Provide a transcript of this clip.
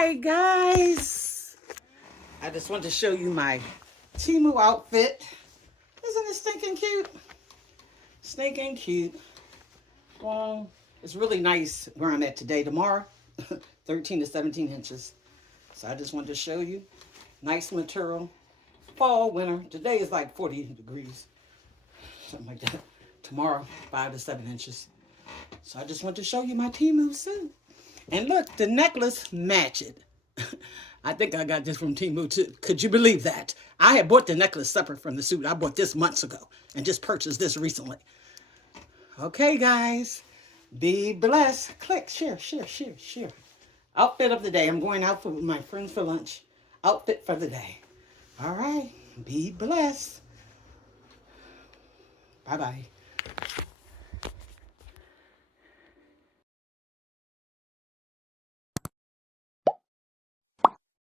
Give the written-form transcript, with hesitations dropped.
Hi guys, I just want to show you my Temu outfit. Isn't it stinking cute? Stinking cute. Well, it's really nice where I'm at today. Tomorrow, 13 to 17 inches. So I just wanted to show you. Nice material. Fall, winter. Today is like 40 degrees. Something like that. Tomorrow, 5 to 7 inches. So I just want to show you my Temu suit. And look, the necklace match it. I think I got this from Temu too. Could you believe that? I had bought the necklace separate from the suit. I bought this months ago and just purchased this recently. Okay, guys. Be blessed. Click, share, share, share, share. Outfit of the day. I'm going out with my friends for lunch. Outfit for the day. All right. Be blessed. Bye-bye.